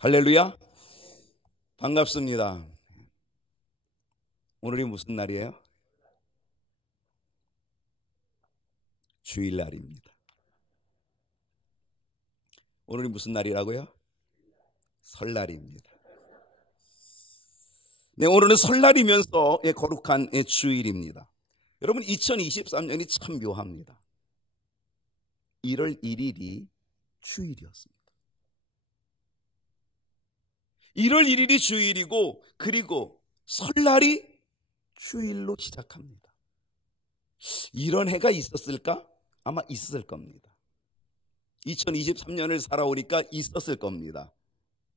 할렐루야. 반갑습니다. 오늘이 무슨 날이에요? 주일날입니다. 오늘이 무슨 날이라고요? 설날입니다. 네, 오늘은 설날이면서 거룩한 주일입니다. 여러분, 2023년이 참 묘합니다. 1월 1일이 주일이었습니다. 1월 1일이 주일이고, 그리고 설날이 주일로 시작합니다. 이런 해가 있었을까? 아마 있었을 겁니다. 2023년을 살아오니까 있었을 겁니다.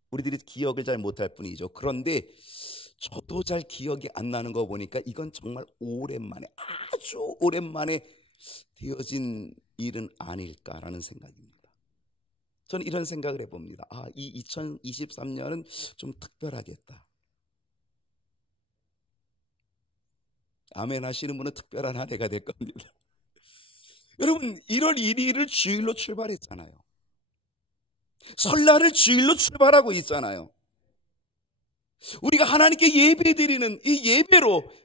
우리들이 기억을 잘 못할 뿐이죠. 그런데 저도 잘 기억이 안 나는 거 보니까 이건 정말 오랜만에, 아주 오랜만에 되어진 일은 아닐까라는 생각입니다. 저는 이런 생각을 해봅니다. 이 2023년은 좀 특별하겠다. 아멘 하시는 분은 특별한 한 해가 될 겁니다. 여러분, 1월 1일을 주일로 출발했잖아요. 설날을 주일로 출발하고 있잖아요. 우리가 하나님께 예배 드리는 이 예배로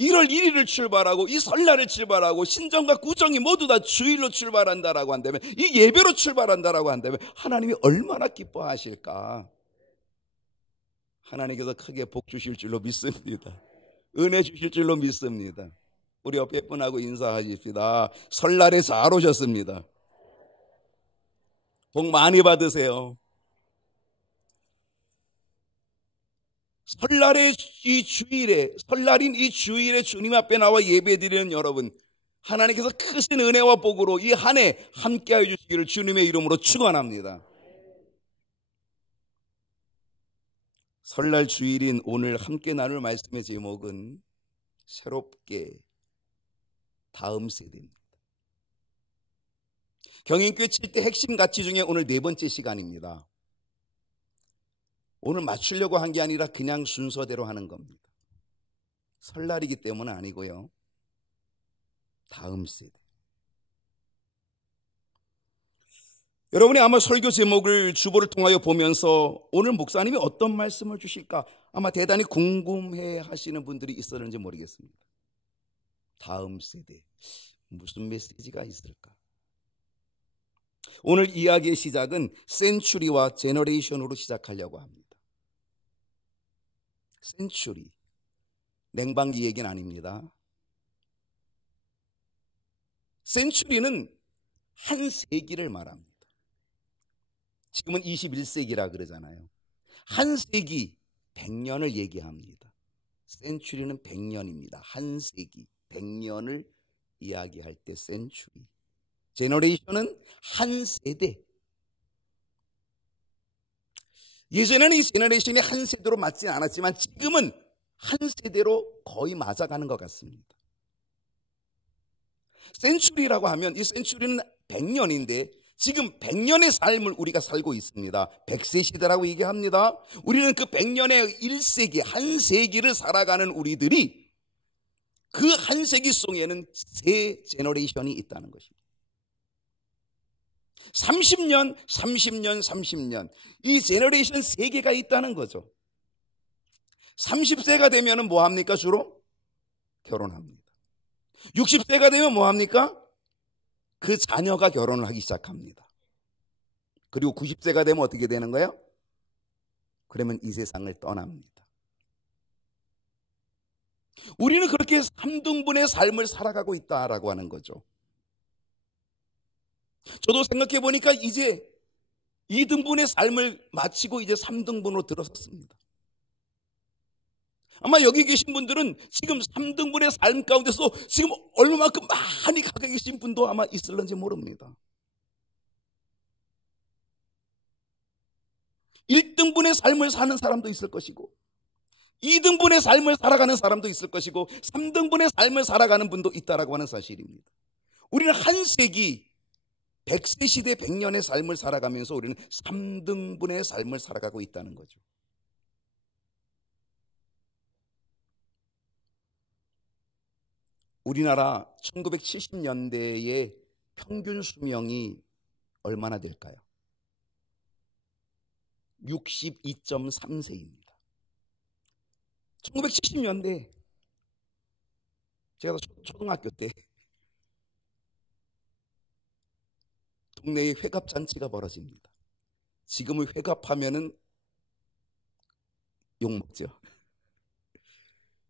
1월 1일을 출발하고 이 설날을 출발하고 신정과 구정이 모두 다 주일로 출발한다라고 한다면, 이 예배로 출발한다라고 한다면 하나님이 얼마나 기뻐하실까. 하나님께서 크게 복 주실 줄로 믿습니다. 은혜 주실 줄로 믿습니다. 우리 옆에 분하고 인사하십시다. 설날에 잘 오셨습니다. 복 많이 받으세요. 설날의 이 주일에, 설날인 이 주일에 주님 앞에 나와 예배드리는 여러분, 하나님께서 크신 은혜와 복으로 이 한 해 함께하여 주시기를 주님의 이름으로 축원합니다. 설날 주일인 오늘 함께 나눌 말씀의 제목은 새롭게 다음 세대입니다. 경인교회 7대 핵심 가치 중에 오늘 네 번째 시간입니다. 오늘 맞추려고 한 게 아니라 그냥 순서대로 하는 겁니다. 설날이기 때문은 아니고요. 다음 세대. 여러분이 아마 설교 제목을 주보를 통하여 보면서 오늘 목사님이 어떤 말씀을 주실까 아마 대단히 궁금해 하시는 분들이 있었는지 모르겠습니다. 다음 세대, 무슨 메시지가 있을까? 오늘 이야기의 시작은 센츄리와 제너레이션으로 시작하려고 합니다. 센츄리, 냉방기 얘기는 아닙니다. 센츄리는 한 세기를 말합니다. 지금은 21세기라 그러잖아요. 한 세기, 100년을 얘기합니다. 센츄리는 100년입니다. 한 세기, 100년을 이야기할 때 센츄리. 제너레이션은 한 세대. 예전에는 이 제너레이션이 한 세대로 맞지는 않았지만 지금은 한 세대로 거의 맞아가는 것 같습니다. 센츄리라고 하면 이 센츄리는 100년인데 지금 100년의 삶을 우리가 살고 있습니다. 100세 시대라고 얘기합니다. 우리는 그 100년의 1세기, 한 세기를 살아가는 우리들이 그 한 세기 속에는 세 제너레이션이 있다는 것입니다. 30년, 30년, 30년. 이 제너레이션 세 개가 있다는 거죠. 30세가 되면 뭐 합니까? 주로 결혼합니다. 60세가 되면 뭐 합니까? 그 자녀가 결혼을 하기 시작합니다. 그리고 90세가 되면 어떻게 되는 거예요? 그러면 이 세상을 떠납니다. 우리는 그렇게 3등분의 삶을 살아가고 있다라고 하는 거죠. 저도 생각해 보니까 이제 2등분의 삶을 마치고 이제 3등분으로 들어섰습니다. 아마 여기 계신 분들은 지금 3등분의 삶 가운데서 지금 얼마만큼 많이 가고 계신 분도 아마 있을런지 모릅니다. 1등분의 삶을 사는 사람도 있을 것이고 2등분의 삶을 살아가는 사람도 있을 것이고 3등분의 삶을 살아가는 분도 있다라고 하는 사실입니다. 우리는 한 세기 100세 시대 100년의 삶을 살아가면서 우리는 3등분의 삶을 살아가고 있다는 거죠. 우리나라 1970년대의 평균 수명이 얼마나 될까요? 62.3세입니다. 1970년대 제가 초등학교 때 동네에 회갑잔치가 벌어집니다. 지금의 회갑하면은 욕먹죠.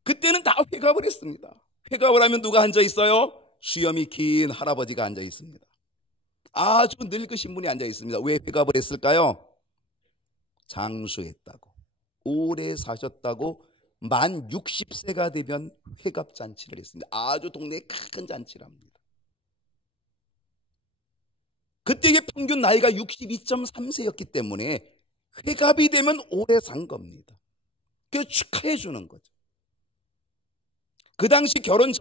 그때는 다 회갑을 했습니다. 회갑을 하면 누가 앉아 있어요? 수염이 긴 할아버지가 앉아 있습니다. 아주 늙으신 분이 앉아 있습니다. 왜 회갑을 했을까요? 장수했다고, 오래 사셨다고, 만 60세가 되면 회갑잔치를 했습니다. 아주 동네에 큰 잔치랍니다. 그때의 평균 나이가 62.3세였기 때문에 회갑이 되면 오래 산 겁니다. 그래서 축하해 주는 거죠. 그 당시 결혼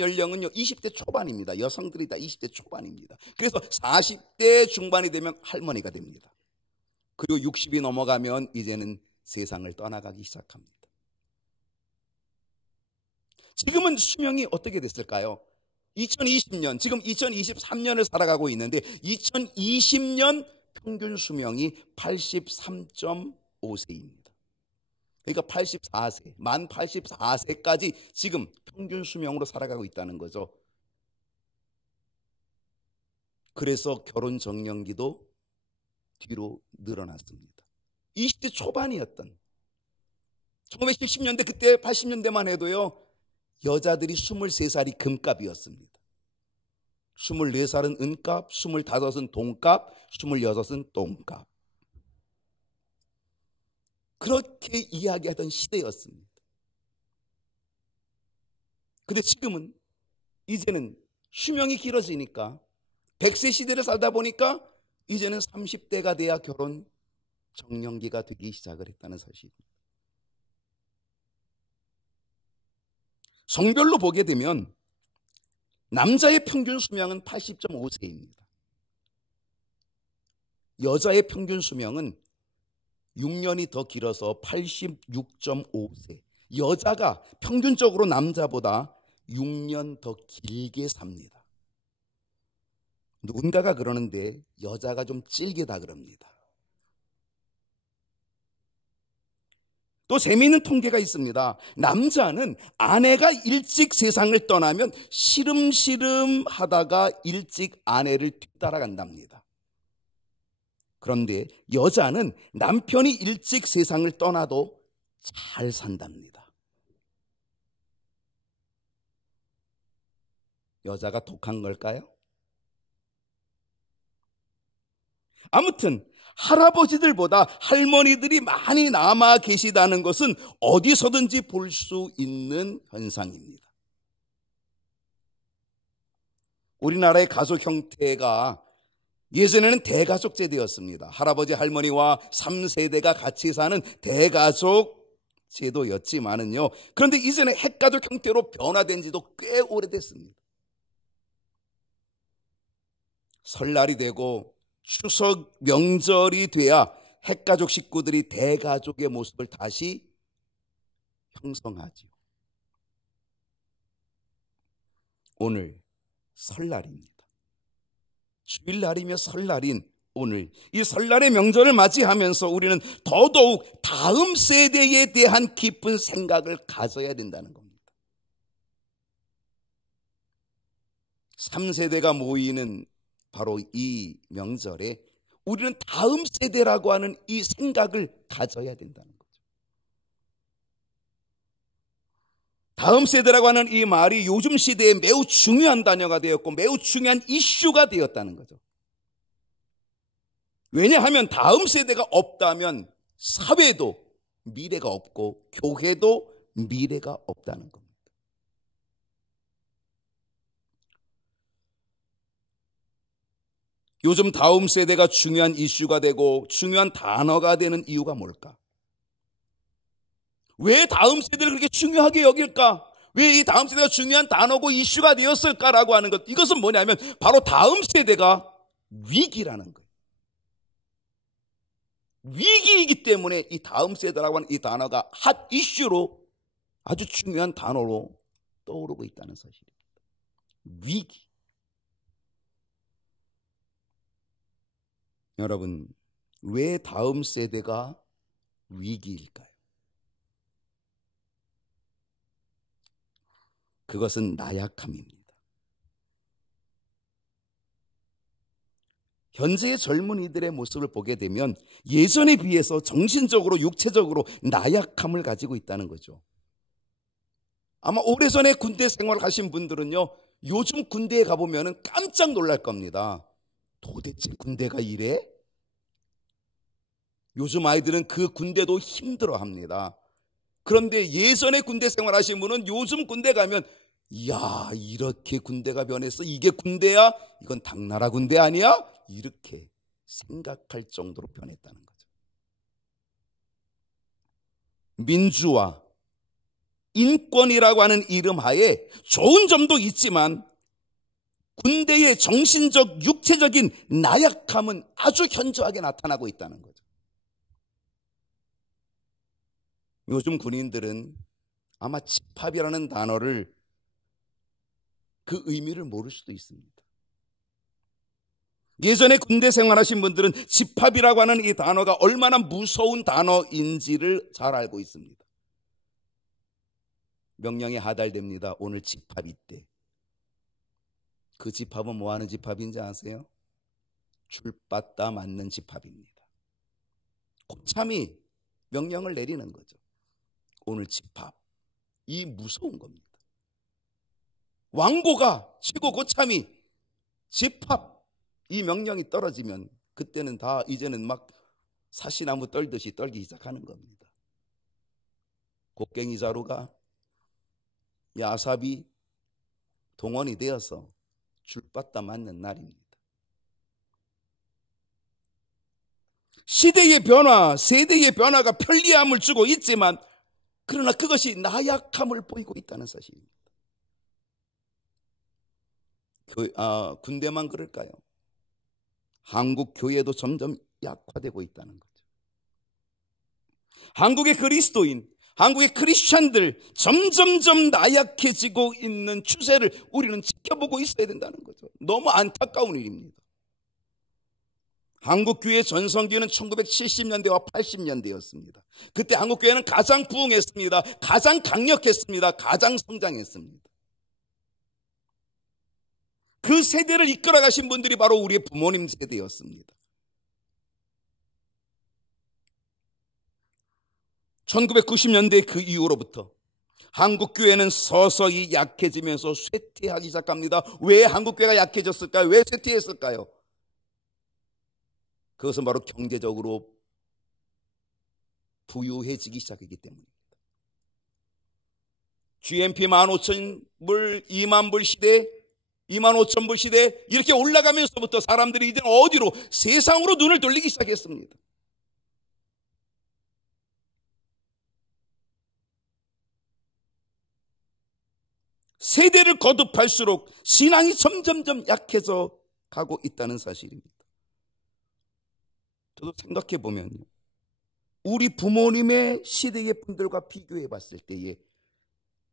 연령은요 20대 초반입니다. 여성들이 다 20대 초반입니다. 그래서 40대 중반이 되면 할머니가 됩니다. 그리고 60이 넘어가면 이제는 세상을 떠나가기 시작합니다. 지금은 수명이 어떻게 됐을까요? 2020년, 지금 2023년을 살아가고 있는데 2020년 평균 수명이 83.5세입니다. 그러니까 84세, 만 84세까지 지금 평균 수명으로 살아가고 있다는 거죠. 그래서 결혼 정년기도 뒤로 늘어났습니다. 20대 초반이었던 1970년대, 그때 80년대만 해도요 여자들이 23살이 금값이었습니다. 24살은 은값, 25은 돈값, 26은 똥값. 그렇게 이야기하던 시대였습니다. 근데 지금은 이제는 수명이 길어지니까 100세 시대를 살다 보니까 이제는 30대가 돼야 결혼 정년기가 되기 시작을 했다는 사실입니다. 성별로 보게 되면 남자의 평균 수명은 80.5세입니다. 여자의 평균 수명은 6년이 더 길어서 86.5세. 여자가 평균적으로 남자보다 6년 더 길게 삽니다. 누군가가 그러는데 여자가 좀 질기다 그럽니다. 또 재미있는 통계가 있습니다. 남자는 아내가 일찍 세상을 떠나면 시름시름 하다가 일찍 아내를 뒤따라간답니다. 그런데 여자는 남편이 일찍 세상을 떠나도 잘 산답니다. 여자가 독한 걸까요? 아무튼 할아버지들보다 할머니들이 많이 남아 계시다는 것은 어디서든지 볼 수 있는 현상입니다. 우리나라의 가족 형태가 예전에는 대가족 제도였습니다. 할아버지 할머니와 3세대가 같이 사는 대가족 제도였지만은요. 그런데 이제는 핵가족 형태로 변화된 지도 꽤 오래됐습니다. 설날이 되고 추석 명절이 돼야 핵가족 식구들이 대가족의 모습을 다시 형성하죠. 오늘 설날입니다. 주일날이며 설날인 오늘, 이 설날의 명절을 맞이하면서 우리는 더더욱 다음 세대에 대한 깊은 생각을 가져야 된다는 겁니다. 3세대가 모이는 바로 이 명절에 우리는 다음 세대라고 하는 이 생각을 가져야 된다는 거죠. 다음 세대라고 하는 이 말이 요즘 시대에 매우 중요한 단어가 되었고 매우 중요한 이슈가 되었다는 거죠. 왜냐하면 다음 세대가 없다면 사회도 미래가 없고 교회도 미래가 없다는 겁니다. 요즘 다음 세대가 중요한 이슈가 되고 중요한 단어가 되는 이유가 뭘까? 왜 다음 세대를 그렇게 중요하게 여길까? 왜 이 다음 세대가 중요한 단어고 이슈가 되었을까라고 하는 것, 이것은 뭐냐면 바로 다음 세대가 위기라는 거예요. 위기이기 때문에 이 다음 세대라고 하는 이 단어가 핫 이슈로 아주 중요한 단어로 떠오르고 있다는 사실입니다. 위기. 여러분, 왜 다음 세대가 위기일까요? 그것은 나약함입니다. 현재의 젊은이들의 모습을 보게 되면 예전에 비해서 정신적으로 육체적으로 나약함을 가지고 있다는 거죠. 아마 오래전에 군대 생활을 하신 분들은요, 요즘 군대에 가보면 깜짝 놀랄 겁니다. 도대체 군대가 이래? 요즘 아이들은 그 군대도 힘들어합니다. 그런데 예전에 군대 생활하신 분은 요즘 군대 가면 이야, 이렇게 군대가 변했어? 이게 군대야? 이건 당나라 군대 아니야? 이렇게 생각할 정도로 변했다는 거죠. 민주화, 인권이라고 하는 이름 하에 좋은 점도 있지만 군대의 정신적, 육체적인 나약함은 아주 현저하게 나타나고 있다는 거죠. 요즘 군인들은 아마 집합이라는 단어를, 그 의미를 모를 수도 있습니다. 예전에 군대 생활하신 분들은 집합이라고 하는 이 단어가 얼마나 무서운 단어인지를 잘 알고 있습니다. 명령이 하달됩니다. 오늘 집합 있대. 그 집합은 뭐 하는 집합인지 아세요? 줄받다 맞는 집합입니다. 고참이 명령을 내리는 거죠. 오늘 집합. 이 무서운 겁니다. 왕고가 최고 고참이 집합 이 명령이 떨어지면 그때는 다 이제는 막 사시나무 떨듯이 떨기 시작하는 겁니다. 곡괭이 자루가 야삽이 동원이 되어서 줄받다 맞는 날입니다. 시대의 변화, 세대의 변화가 편리함을 주고 있지만 그러나 그것이 나약함을 보이고 있다는 사실입니다. 군대만 그럴까요? 한국 교회도 점점 약화되고 있다는 거죠. 한국의 그리스도인, 한국의 크리스찬들 점점점 나약해지고 있는 추세를 우리는 지켜보고 있어야 된다는 거죠. 너무 안타까운 일입니다. 한국교회의 전성기는 1970년대와 80년대였습니다. 그때 한국교회는 가장 부흥했습니다. 가장 강력했습니다. 가장 성장했습니다. 그 세대를 이끌어 가신 분들이 바로 우리의 부모님 세대였습니다. 1990년대 그 이후로부터 한국교회는 서서히 약해지면서 쇠퇴하기 시작합니다. 왜 한국교회가 약해졌을까요? 왜 쇠퇴했을까요? 그것은 바로 경제적으로 부유해지기 시작했기 때문입니다. GNP 15,000불, 20,000불 시대, 25,000불 시대 이렇게 올라가면서부터 사람들이 이제 어디로? 세상으로 눈을 돌리기 시작했습니다. 세대를 거듭할수록 신앙이 점점점 약해져 가고 있다는 사실입니다. 저도 생각해 보면요, 우리 부모님의 시대의 분들과 비교해 봤을 때에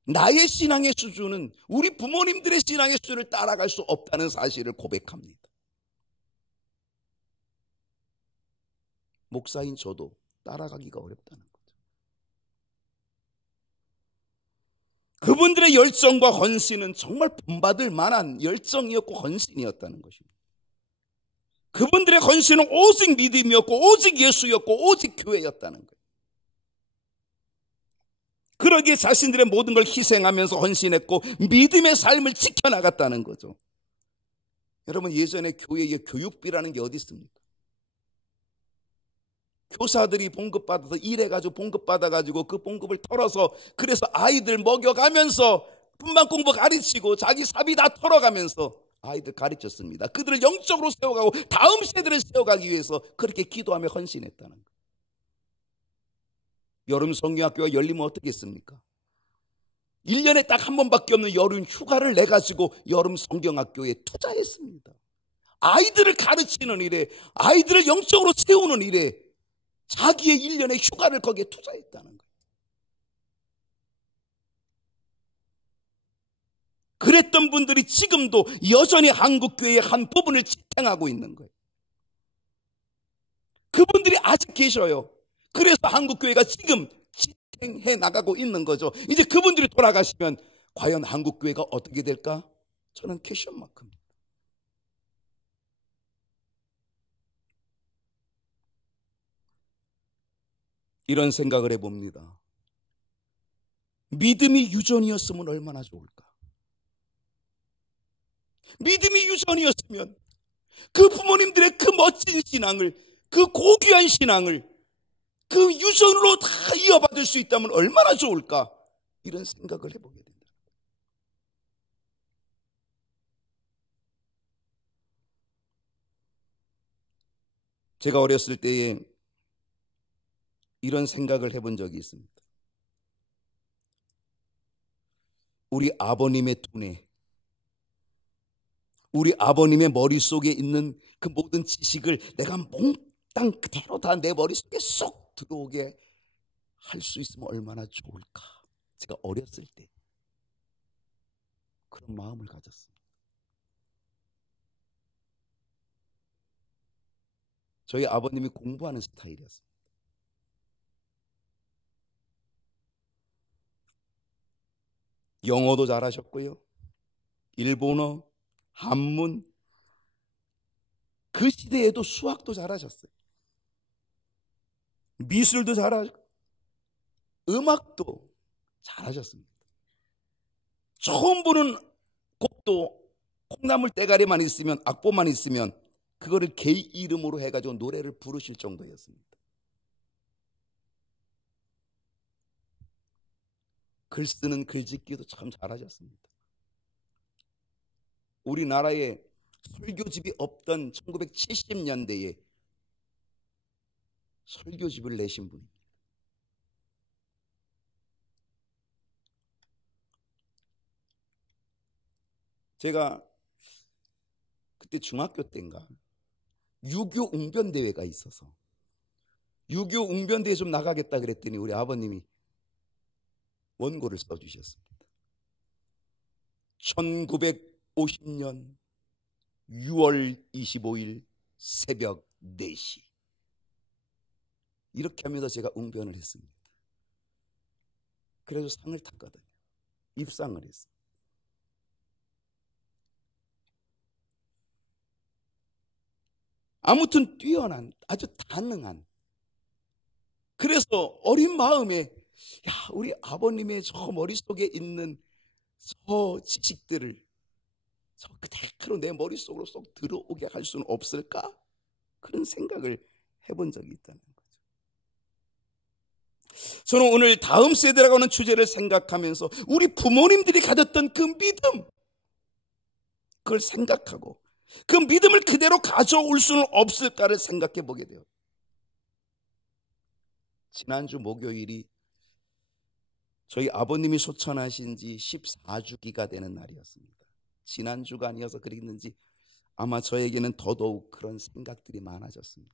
나의 신앙의 수준은 우리 부모님들의 신앙의 수준을 따라갈 수 없다는 사실을 고백합니다. 목사인 저도 따라가기가 어렵다는 거죠. 그분들의 열정과 헌신은 정말 본받을 만한 열정이었고 헌신이었다는 것입니다. 그분들의 헌신은 오직 믿음이었고 오직 예수였고 오직 교회였다는 거예요. 그러기에 자신들의 모든 걸 희생하면서 헌신했고 믿음의 삶을 지켜나갔다는 거죠. 여러분, 예전에 교회에 교육비라는 게 어디 있습니까? 교사들이 봉급받아서 일해가지고 봉급받아가지고 그 봉급을 털어서 그래서 아이들 먹여가면서 분만 공부 가르치고 자기 사비 다 털어가면서 아이들 가르쳤습니다. 그들을 영적으로 세워가고 다음 세대를 세워가기 위해서 그렇게 기도하며 헌신했다는 거예요. 여름 성경학교가 열리면 어떻겠습니까? 1년에 딱 한 번밖에 없는 여름 휴가를 내가지고 여름 성경학교에 투자했습니다. 아이들을 가르치는 일에, 아이들을 영적으로 세우는 일에 자기의 1년의 휴가를 거기에 투자했다는 거예요. 그랬던 분들이 지금도 여전히 한국교회의 한 부분을 지탱하고 있는 거예요. 그분들이 아직 계셔요. 그래서 한국교회가 지금 지탱해 나가고 있는 거죠. 이제 그분들이 돌아가시면 과연 한국교회가 어떻게 될까? 저는 퀘션 마크입니다. 이런 생각을 해봅니다. 믿음이 유전이었으면 얼마나 좋을까? 믿음이 유전이었으면 그 부모님들의 그 멋진 신앙을, 그 고귀한 신앙을 그 유전으로 다 이어받을 수 있다면 얼마나 좋을까? 이런 생각을 해보게 됩니다. 제가 어렸을 때에 이런 생각을 해본 적이 있습니다. 우리 아버님의 두뇌, 우리 아버님의 머릿속에 있는 그 모든 지식을 내가 몽땅 그대로 다 내 머릿속에 쏙 들어오게 할 수 있으면 얼마나 좋을까? 제가 어렸을 때 그런 마음을 가졌습니다. 저희 아버님이 공부하는 스타일이었습니다. 영어도 잘하셨고요, 일본어, 한문, 그 시대에도 수학도 잘하셨어요. 미술도 잘하셨고 음악도 잘하셨습니다. 처음 보는 곡도 콩나물 대가리만 있으면, 악보만 있으면 그거를 개 이름으로 해가지고 노래를 부르실 정도였습니다. 글 쓰는 글짓기도 참 잘하셨습니다. 우리나라에 설교집이 없던 1970년대에 설교집을 내신 분입니다. 제가 그때 중학교 때인가 6.25 웅변대회가 있어서 6.25 웅변대회 좀 나가겠다 그랬더니 우리 아버님이 원고를 써주셨습니다. 1950년 6월 25일 새벽 4시, 이렇게 하면서 제가 웅변을 했습니다. 그래서 상을 탔거든요. 입상을 했어요. 아무튼 뛰어난, 아주 다능한, 그래서 어린 마음에 우리 아버님의 저 머릿속에 있는 저 지식들을 저 그대로 내 머릿속으로 쏙 들어오게 할 수는 없을까? 그런 생각을 해본 적이 있다는 거죠. 저는 오늘 다음 세대라고 하는 주제를 생각하면서 우리 부모님들이 가졌던 그 믿음, 그걸 생각하고 그 믿음을 그대로 가져올 수는 없을까를 생각해 보게 돼요. 지난주 목요일이 저희 아버님이 소천하신 지 14주기가 되는 날이었습니다. 지난주가 아니어서 그랬는지 아마 저에게는 더더욱 그런 생각들이 많아졌습니다.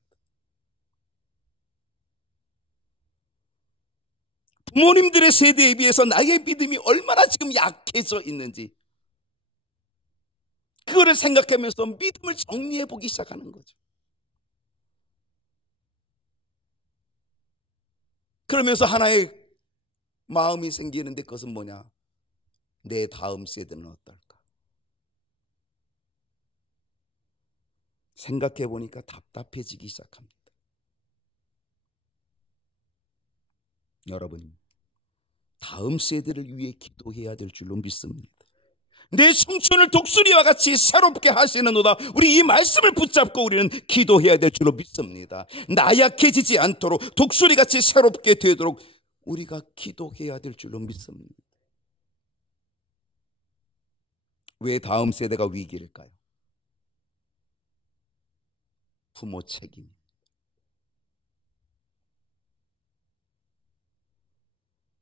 부모님들의 세대에 비해서 나의 믿음이 얼마나 지금 약해져 있는지, 그거를 생각하면서 믿음을 정리해 보기 시작하는 거죠. 그러면서 하나의 마음이 생기는데, 그것은 뭐냐? 내 다음 세대는 어떨까? 생각해 보니까 답답해지기 시작합니다. 여러분, 다음 세대를 위해 기도해야 될 줄로 믿습니다. 내 청춘을 독수리와 같이 새롭게 하시는도다. 우리 이 말씀을 붙잡고 우리는 기도해야 될 줄로 믿습니다. 나약해지지 않도록 독수리같이 새롭게 되도록 우리가 기도해야 될 줄로 믿습니다. 왜 다음 세대가 위기일까요? 부모 책임.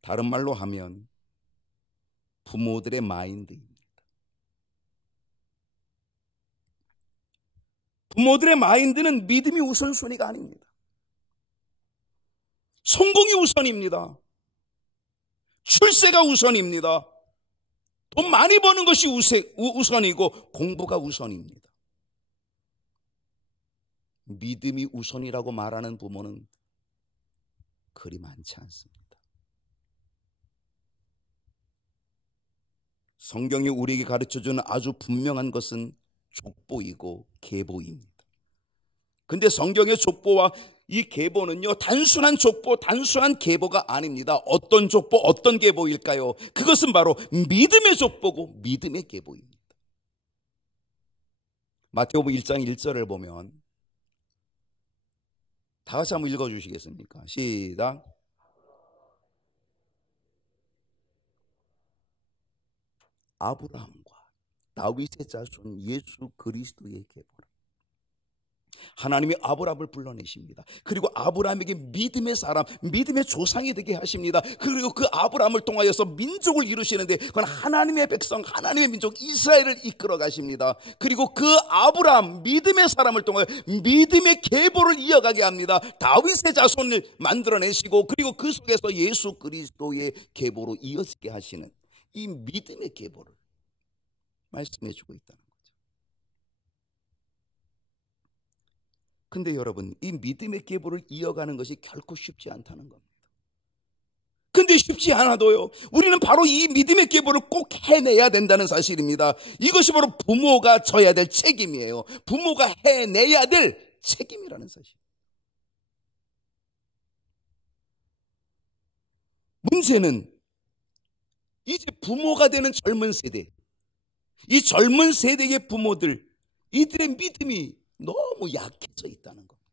다른 말로 하면 부모들의 마인드입니다. 부모들의 마인드는 믿음이 우선순위가 아닙니다. 성공이 우선입니다. 출세가 우선입니다. 돈 많이 버는 것이 우선이고 공부가 우선입니다. 믿음이 우선이라고 말하는 부모는 그리 많지 않습니다. 성경이 우리에게 가르쳐주는 아주 분명한 것은 족보이고 계보입니다. 근데 성경의 족보와 이 계보는요, 단순한 족보, 단순한 계보가 아닙니다. 어떤 족보, 어떤 계보일까요? 그것은 바로 믿음의 족보고 믿음의 계보입니다. 마태복음 1장 1절을 보면 다 같이 한번 읽어주시겠습니까? 시작. 아브라함과 다윗의 자손 예수 그리스도의 계보라. 하나님이 아브라함을 불러내십니다. 그리고 아브라함에게 믿음의 사람, 믿음의 조상이 되게 하십니다. 그리고 그 아브라함을 통하여서 민족을 이루시는데 그건 하나님의 백성, 하나님의 민족 이스라엘을 이끌어 가십니다. 그리고 그 아브라함, 믿음의 사람을 통하여 믿음의 계보를 이어가게 합니다. 다윗의 자손을 만들어내시고 그리고 그 속에서 예수 그리스도의 계보로 이어지게 하시는 이 믿음의 계보를 말씀해 주고 있다는 거죠. 근데 여러분, 이 믿음의 계보를 이어가는 것이 결코 쉽지 않다는 겁니다. 근데 쉽지 않아도요, 우리는 바로 이 믿음의 계보를 꼭 해내야 된다는 사실입니다. 이것이 바로 부모가 져야 될 책임이에요. 부모가 해내야 될 책임이라는 사실. 문제는 이제 부모가 되는 젊은 세대, 이 젊은 세대의 부모들, 이들의 믿음이 너무 약해져 있다는 겁니다.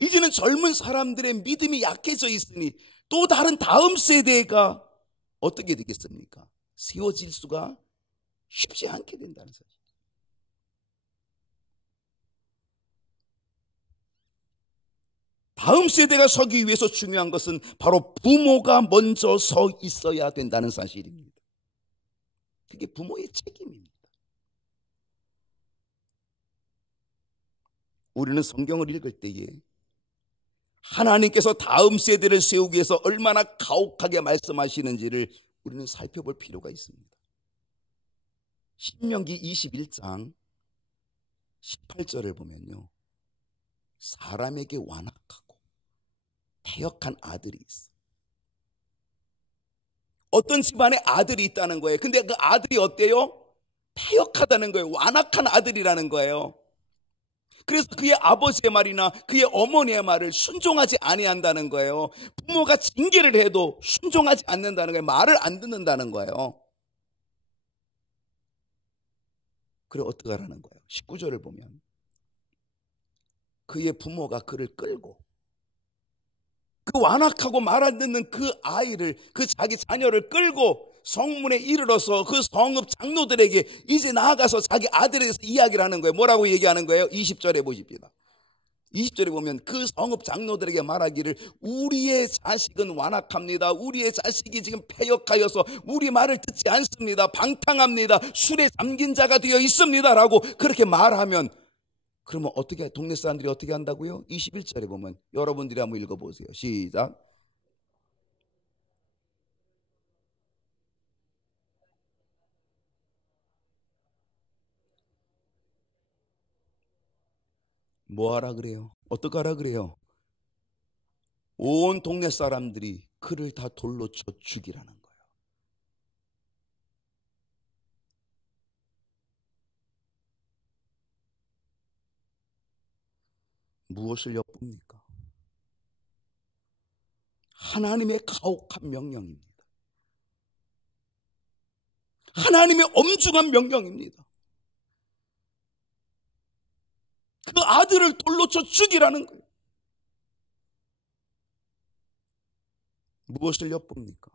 이제는 젊은 사람들의 믿음이 약해져 있으니 또 다른 다음 세대가 어떻게 되겠습니까? 세워질 수가 쉽지 않게 된다는 사실. 다음 세대가 서기 위해서 중요한 것은 바로 부모가 먼저 서 있어야 된다는 사실입니다. 그게 부모의 책임입니다. 우리는 성경을 읽을 때에 하나님께서 다음 세대를 세우기 위해서 얼마나 가혹하게 말씀하시는지를 우리는 살펴볼 필요가 있습니다. 신명기 21장 18절을 보면요, 사람에게 완악하고 패역한 아들이 있어. 어떤 집안에 아들이 있다는 거예요. 근데 그 아들이 어때요? 패역하다는 거예요. 완악한 아들이라는 거예요. 그래서 그의 아버지의 말이나 그의 어머니의 말을 순종하지 아니한다는 거예요. 부모가 징계를 해도 순종하지 않는다는 거예요. 말을 안 듣는다는 거예요. 그래 어떻게 하라는 거예요? 19절을 보면 그의 부모가 그를 끌고 그 완악하고 말 안 듣는 그 아이를, 그 자기 자녀를 끌고 성문에 이르러서 그 성읍 장로들에게 이제 나아가서 자기 아들에 대해서 이야기를 하는 거예요. 뭐라고 얘기하는 거예요? 20절에 보십니다. 20절에 보면 그 성읍 장로들에게 말하기를 우리의 자식은 완악합니다. 우리의 자식이 지금 패역하여서 우리 말을 듣지 않습니다. 방탕합니다. 술에 잠긴 자가 되어 있습니다. 라고 그렇게 말하면 그러면 어떻게 동네 사람들이 어떻게 한다고요? 21절에 보면 여러분들이 한번 읽어보세요. 시작. 뭐 하라 그래요? 어떻게 하라 그래요? 온 동네 사람들이 그를 다 돌로 쳐 죽이라는 거예요. 무엇을 엿봅니까? 하나님의 가혹한 명령입니다. 하나님의 엄중한 명령입니다. 그 아들을 돌로 쳐 죽이라는 거예요. 무엇을 엿봅니까?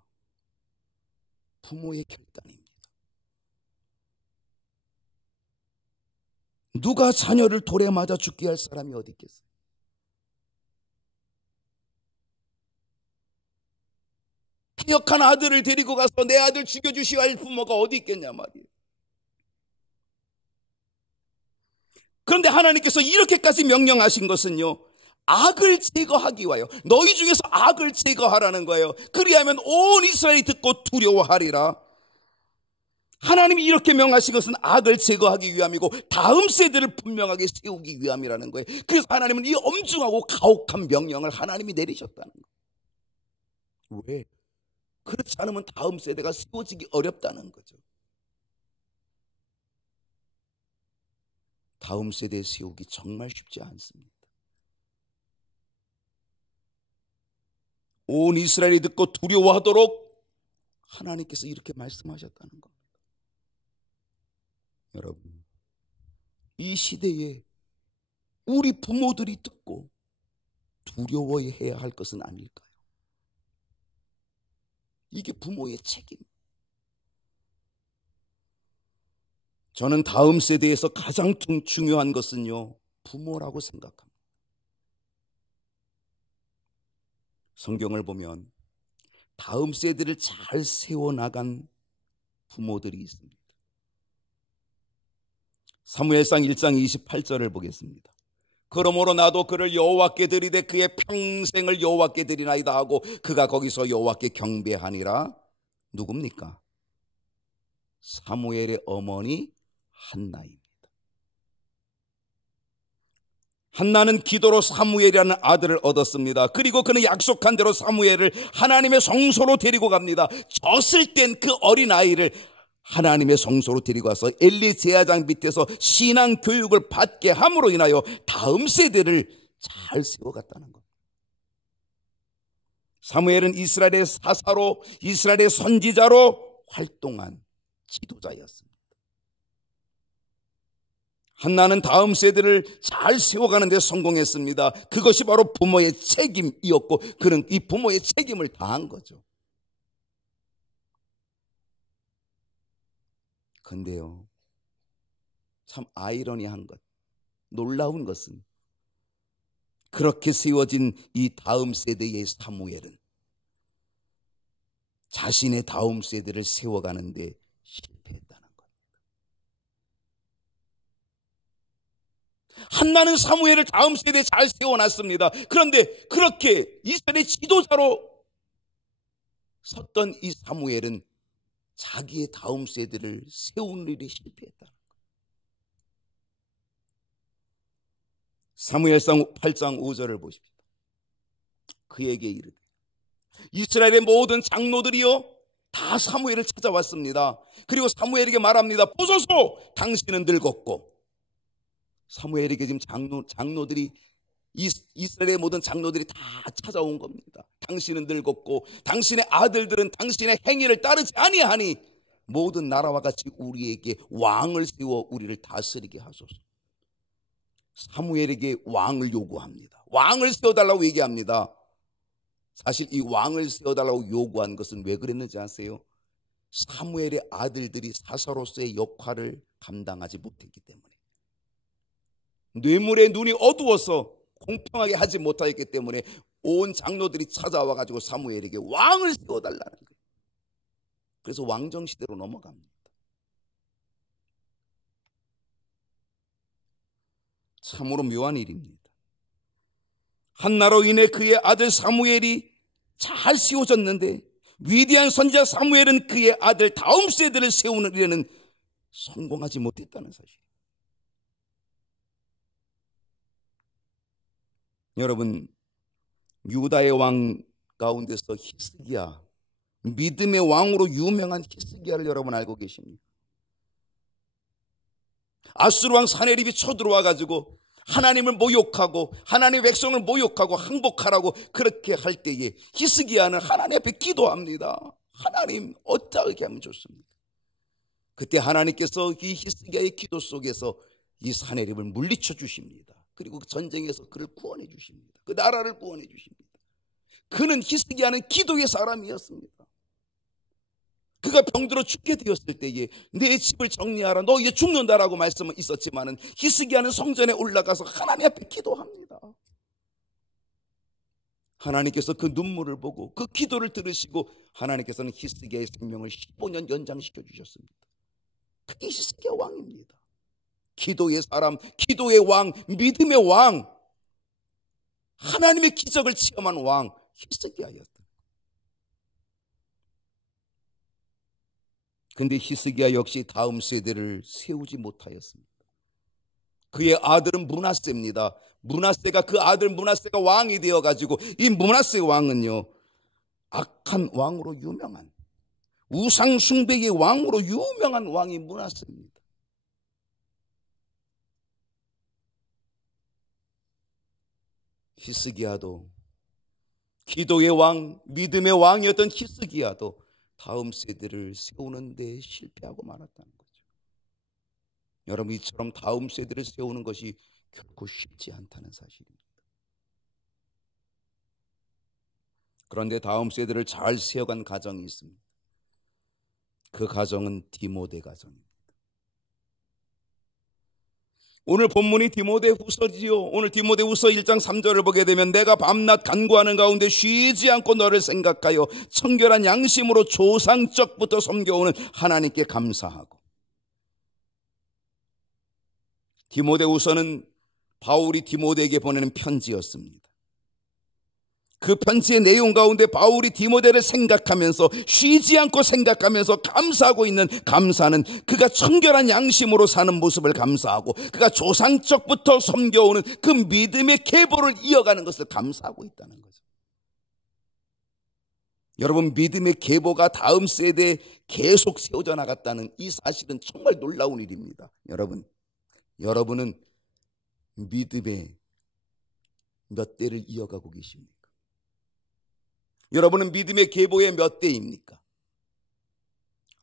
부모의 결단입니다. 누가 자녀를 돌에 맞아 죽게 할 사람이 어디 있겠어요? 패역한 아들을 데리고 가서 내 아들 죽여주시오 할 부모가 어디 있겠냐 말이에요. 그런데 하나님께서 이렇게까지 명령하신 것은요, 악을 제거하기 위하여 너희 중에서 악을 제거하라는 거예요. 그리하면 온 이스라엘이 듣고 두려워하리라. 하나님이 이렇게 명하신 것은 악을 제거하기 위함이고 다음 세대를 분명하게 세우기 위함이라는 거예요. 그래서 하나님은 이 엄중하고 가혹한 명령을 하나님이 내리셨다는 거예요. 왜? 그렇지 않으면 다음 세대가 세워지기 어렵다는 거죠. 다음 세대 세우기 정말 쉽지 않습니다. 온 이스라엘이 듣고 두려워하도록 하나님께서 이렇게 말씀하셨다는 겁니다. 여러분, 이 시대에 우리 부모들이 듣고 두려워해야 할 것은 아닐까요? 이게 부모의 책임. 저는 다음 세대에서 가장 중요한 것은요, 부모라고 생각합니다. 성경을 보면 다음 세대를 잘 세워나간 부모들이 있습니다. 사무엘상 1장 28절을 보겠습니다. 그러므로 나도 그를 여호와께 드리되 그의 평생을 여호와께 드리나이다 하고 그가 거기서 여호와께 경배하니라. 누굽니까? 사무엘의 어머니 한나입니다. 한나는 기도로 사무엘이라는 아들을 얻었습니다. 그리고 그는 약속한 대로 사무엘을 하나님의 성소로 데리고 갑니다. 졌을 땐 그 어린아이를 하나님의 성소로 데리고 와서 엘리 제사장 밑에서 신앙 교육을 받게 함으로 인하여 다음 세대를 잘 세워갔다는 것. 사무엘은 이스라엘의 사사로, 이스라엘의 선지자로 활동한 지도자였습니다. 한나는 다음 세대를 잘 세워가는 데 성공했습니다. 그것이 바로 부모의 책임이었고 그는 이 부모의 책임을 다한 거죠. 근데요, 참 아이러니한 것, 놀라운 것은 그렇게 세워진 이 다음 세대의 사무엘은 자신의 다음 세대를 세워가는데 실패했다는 것. 한나는 사무엘을 다음 세대에 잘 세워놨습니다. 그런데 그렇게 이스라엘의 지도자로 섰던 이 사무엘은 자기의 다음 세대를 세우는 일에 실패했다. 사무엘상 8장 5절을 보십시오. 그에게 이르되 이스라엘의 모든 장로들이요 다 사무엘을 찾아왔습니다. 그리고 사무엘에게 말합니다. 보소서 당신은 늙었고. 사무엘에게 지금 장로들이 이스라엘의 모든 장로들이 다 찾아온 겁니다. 당신은 늙었고 당신의 아들들은 당신의 행위를 따르지 아니하니 모든 나라와 같이 우리에게 왕을 세워 우리를 다스리게 하소서. 사무엘에게 왕을 요구합니다. 왕을 세워달라고 얘기합니다. 사실 이 왕을 세워달라고 요구한 것은 왜 그랬는지 아세요? 사무엘의 아들들이 사사로서의 역할을 감당하지 못했기 때문에, 뇌물의 눈이 어두워서 공평하게 하지 못하였기 때문에 온 장로들이 찾아와 가지고 사무엘에게 왕을 세워달라는 거예요. 그래서 왕정시대로 넘어갑니다. 참으로 묘한 일입니다. 한나로 인해 그의 아들 사무엘이 잘 세워졌는데 위대한 선지자 사무엘은 그의 아들 다음 세대를 세우는 일에는 성공하지 못했다는 사실. 여러분, 유다의 왕 가운데서 히스기야, 믿음의 왕으로 유명한 히스기야를 여러분 알고 계십니까? 아수르 왕 사네립이 쳐들어와 가지고 하나님을 모욕하고 하나님의 백성을 모욕하고 항복하라고 그렇게 할 때에 히스기야는 하나님 앞에 기도합니다. 하나님 어떻게 하면 좋습니까? 그때 하나님께서 이 히스기야의 기도 속에서 이 사네립을 물리쳐 주십니다. 그리고 전쟁에서 그를 구원해 주십니다. 그 나라를 구원해 주십니다. 그는 히스기야는 기도의 사람이었습니다. 그가 병들어 죽게 되었을 때에 내 집을 정리하라, 너 이제 죽는다라고 말씀은 있었지만은 히스기야는 성전에 올라가서 하나님 앞에 기도합니다. 하나님께서 그 눈물을 보고 그 기도를 들으시고 하나님께서는 히스기야의 생명을 15년 연장시켜 주셨습니다. 그게 히스기야 왕입니다. 기도의 사람, 기도의 왕, 믿음의 왕, 하나님의 기적을 체험한 왕 히스기야였다. 근데 히스기야 역시 다음 세대를 세우지 못하였습니다. 그의 아들은 므낫세입니다. 므낫세가 그 아들 므낫세가 왕이 되어가지고 이 므낫세 왕은요 악한 왕으로 유명한 우상 숭배의 왕으로 유명한 왕이 므낫세입니다. 히스기야도 기도의 왕, 믿음의 왕이었던 히스기야도 다음 세대를 세우는 데 실패하고 말았다는 거죠. 여러분, 이처럼 다음 세대를 세우는 것이 결코 쉽지 않다는 사실입니다. 그런데 다음 세대를 잘 세워간 가정이 있습니다. 그 가정은 디모데 가정입니다. 오늘 본문이 디모데후서지요. 오늘 디모데후서 1장 3절을 보게 되면 내가 밤낮 간구하는 가운데 쉬지 않고 너를 생각하여 청결한 양심으로 조상적부터 섬겨오는 하나님께 감사하고. 디모데후서는 바울이 디모데에게 보내는 편지였습니다. 그 편지의 내용 가운데 바울이 디모데를 생각하면서 쉬지 않고 생각하면서 감사하고 있는 감사는 그가 청결한 양심으로 사는 모습을 감사하고 그가 조상적부터 섬겨오는 그 믿음의 계보를 이어가는 것을 감사하고 있다는 거죠. 여러분, 믿음의 계보가 다음 세대에 계속 세워져 나갔다는 이 사실은 정말 놀라운 일입니다. 여러분은 믿음의 몇 대를 이어가고 계십니까? 여러분은 믿음의 계보의 몇 대입니까?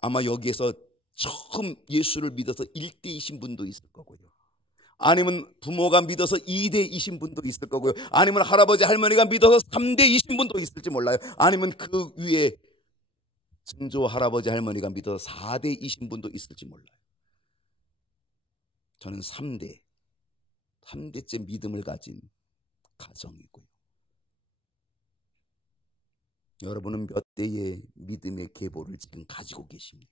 아마 여기에서 처음 예수를 믿어서 1대이신 분도 있을 거고요. 아니면 부모가 믿어서 2대이신 분도 있을 거고요. 아니면 할아버지 할머니가 믿어서 3대이신 분도 있을지 몰라요. 아니면 그 위에 증조 할아버지 할머니가 믿어서 4대이신 분도 있을지 몰라요. 저는 3대째 믿음을 가진 가정이고요. 여러분은 몇 대의 믿음의 계보를 지금 가지고 계십니까?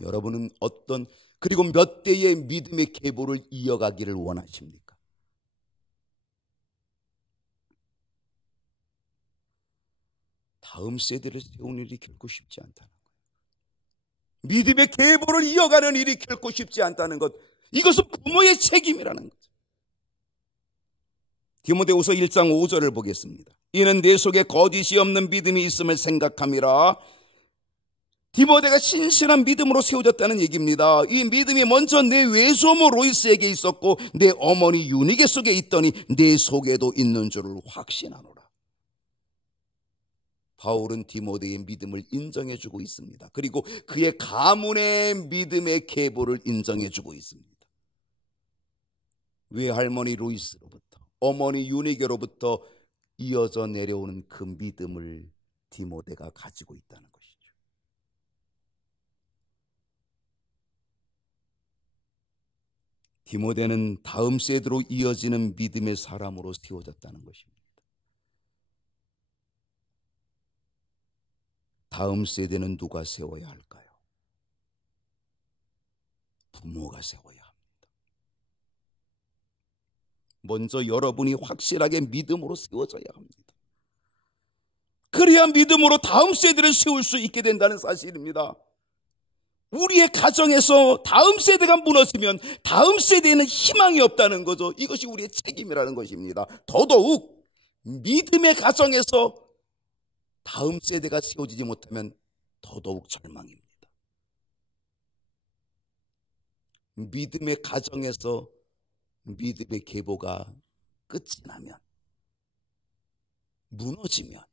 여러분은 그리고 몇 대의 믿음의 계보를 이어가기를 원하십니까? 다음 세대를 세우는 일이 결코 쉽지 않다는 거예요. 믿음의 계보를 이어가는 일이 결코 쉽지 않다는 것, 이것은 부모의 책임이라는 거죠. 디모데후서 1장 5절을 보겠습니다. 이는 내 속에 거짓이 없는 믿음이 있음을 생각함이라. 디모데가 신실한 믿음으로 세워졌다는 얘기입니다. 이 믿음이 먼저 내 외조모 로이스에게 있었고 내 어머니 유니게 속에 있더니 내 속에도 있는 줄을 확신하노라. 바울은 디모데의 믿음을 인정해주고 있습니다. 그리고 그의 가문의 믿음의 계보를 인정해주고 있습니다. 외할머니 로이스로부터 어머니 유니게로부터 이어져 내려오는 그 믿음을 디모데가 가지고 있다는 것이죠. 디모데는 다음 세대로 이어지는 믿음의 사람으로 세워졌다는 것입니다. 다음 세대는 누가 세워야 할까요? 부모가 세워야 합니다. 먼저 여러분이 확실하게 믿음으로 세워져야 합니다. 그래야 믿음으로 다음 세대를 세울 수 있게 된다는 사실입니다. 우리의 가정에서 다음 세대가 무너지면 다음 세대에는 희망이 없다는 거죠. 이것이 우리의 책임이라는 것입니다. 더더욱 믿음의 가정에서 다음 세대가 세워지지 못하면 더더욱 절망입니다. 믿음의 가정에서 믿음의 계보가 끝이 나면, 무너지면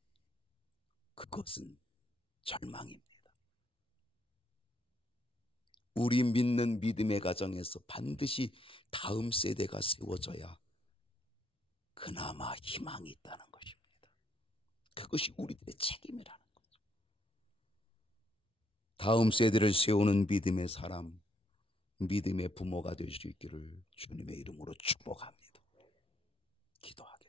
그것은 절망입니다. 우리 믿는 믿음의 가정에서 반드시 다음 세대가 세워져야 그나마 희망이 있다는 것입니다. 그것이 우리들의 책임이라는 거죠. 다음 세대를 세우는 믿음의 사람, 믿음의 부모가 될 수 있기를 주님의 이름으로 축복합니다. 기도하겠습니다.